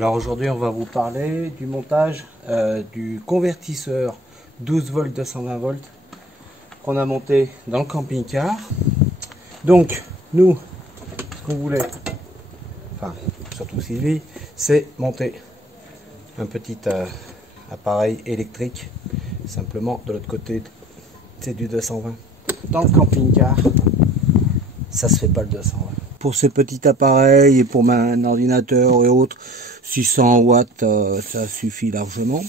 Alors aujourd'hui on va vous parler du montage du convertisseur 12 volts 220 volts qu'on a monté dans le camping-car. Donc nous, ce qu'on voulait, enfin surtout Sylvie, c'est monter un petit appareil électrique. Simplement de l'autre côté c'est du 220. Dans le camping-car ça se fait pas le 220. Pour ce petit appareil et pour un ordinateur et autres, 600 watts ça suffit largement.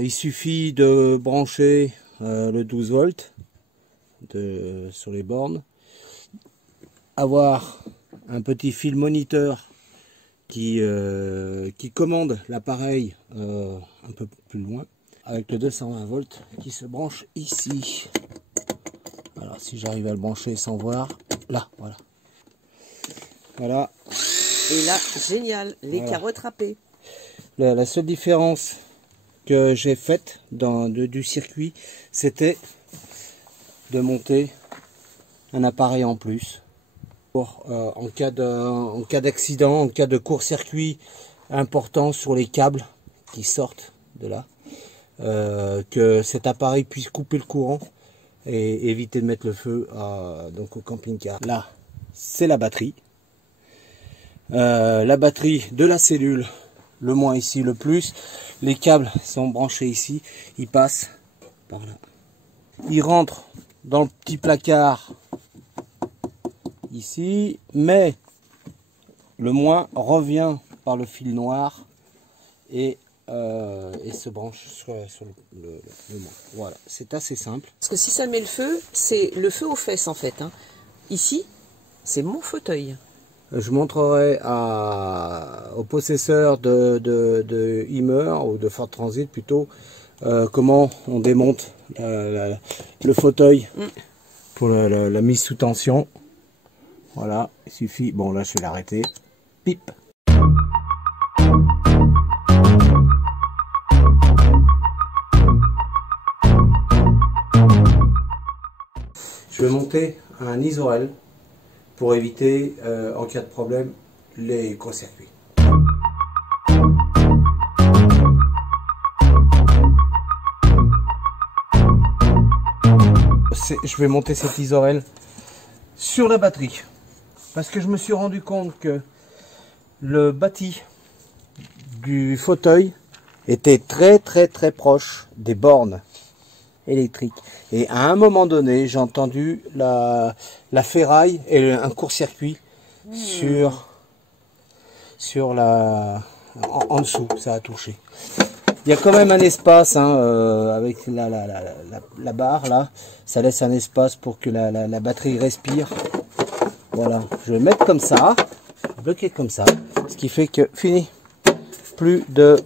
Il suffit de brancher le 12 volts sur les bornes, avoir un petit fil moniteur qui commande l'appareil un peu plus loin, avec le 220 volts qui se branche ici. Alors si j'arrive à le brancher sans voir, là, voilà. Voilà. Et là, génial, les carottes râpées. La seule différence que j'ai faite du circuit, c'était de monter un appareil en plus. Pour, en cas d'accident, en cas de court-circuit important sur les câbles qui sortent de là, que cet appareil puisse couper le courant et éviter de mettre le feu donc au camping-car. Là, c'est la batterie. La batterie de la cellule, le moins ici, le plus. Les câbles sont branchés ici, ils passent par là. Ils rentrent dans le petit placard ici, mais le moins revient par le fil noir et se branche sur le moins. Voilà, c'est assez simple. Parce que si ça met le feu, c'est le feu aux fesses en fait. Hein. Ici, c'est mon fauteuil. Je montrerai au possesseur de Hummer ou de Ford Transit plutôt comment on démonte le fauteuil pour la mise sous tension. Voilà, il suffit. Bon là je vais l'arrêter. Pip. Je vais monter un isorel pour éviter, en cas de problème, les courts-circuits. Je vais monter cet isorel sur la batterie, parce que je me suis rendu compte que le bâti du fauteuil était très proche des bornes électrique, et à un moment donné j'ai entendu la ferraille et un court-circuit sur en dessous. Ça a touché. Il y a quand même un espace avec la barre là, ça laisse un espace pour que la batterie respire. Voilà, je vais mettre comme ça, bloquer comme ça, ce qui fait que fini, plus de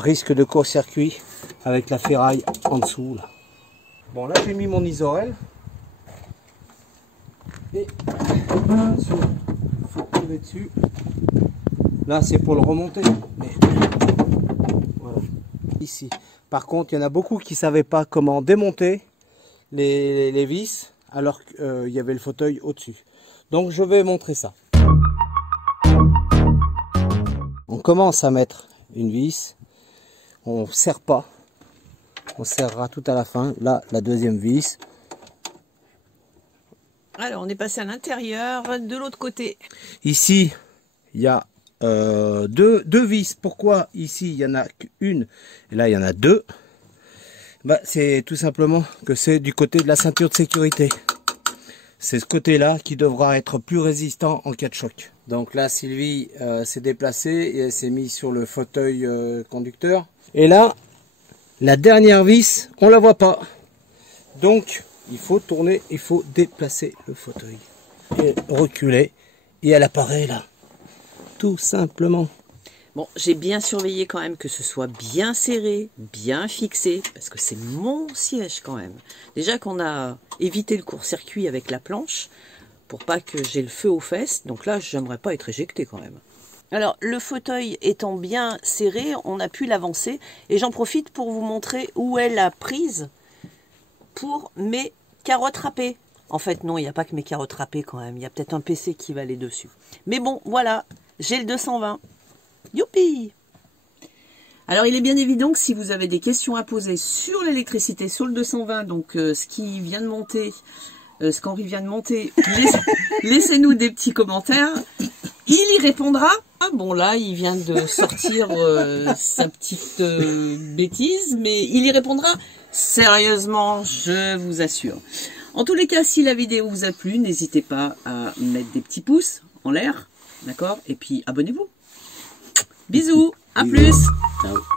risque de court-circuit avec la ferraille en dessous là. Bon là j'ai mis mon isorel et attention, faut tirer dessus. Là c'est pour le remonter, mais voilà. Ici par contre il y en a beaucoup qui savaient pas comment démonter les vis alors qu'il y avait le fauteuil au dessus, donc je vais montrer ça. On commence à mettre une vis, on serre pas. On serrera tout à la fin. Là, la deuxième vis. Alors, on est passé à l'intérieur, de l'autre côté. Ici, il y a deux vis. Pourquoi ici, il y en a qu'une et là, il y en a deux? Bah, c'est tout simplement que c'est du côté de la ceinture de sécurité. C'est ce côté-là qui devra être plus résistant en cas de choc. Donc là, Sylvie s'est déplacée et elle s'est mise sur le fauteuil conducteur. Et là, la dernière vis, on la voit pas. Donc, il faut tourner, il faut déplacer le fauteuil. Et reculer. Et elle apparaît là. Tout simplement. Bon, j'ai bien surveillé quand même que ce soit bien serré, bien fixé, parce que c'est mon siège quand même. Déjà qu'on a évité le court-circuit avec la planche, pour pas que j'ai le feu aux fesses. Donc là, j'aimerais pas être éjecté quand même. Alors, le fauteuil étant bien serré, on a pu l'avancer. Et j'en profite pour vous montrer où est la prise pour mes carottes râpées. En fait, non, il n'y a pas que mes carottes râpées quand même. Il y a peut-être un PC qui va aller dessus. Mais bon, voilà, j'ai le 220. Youpi! Alors, il est bien évident que si vous avez des questions à poser sur l'électricité, sur le 220, donc ce qui vient de monter, ce qu'Henri vient de monter, laissez-nous des petits commentaires. Il y répondra. Ah bon, là, il vient de sortir sa petite bêtise, mais il y répondra sérieusement, je vous assure. En tous les cas, si la vidéo vous a plu, n'hésitez pas à mettre des petits pouces en l'air, d'accord? Et puis, abonnez-vous. Bisous, à plus. Ciao.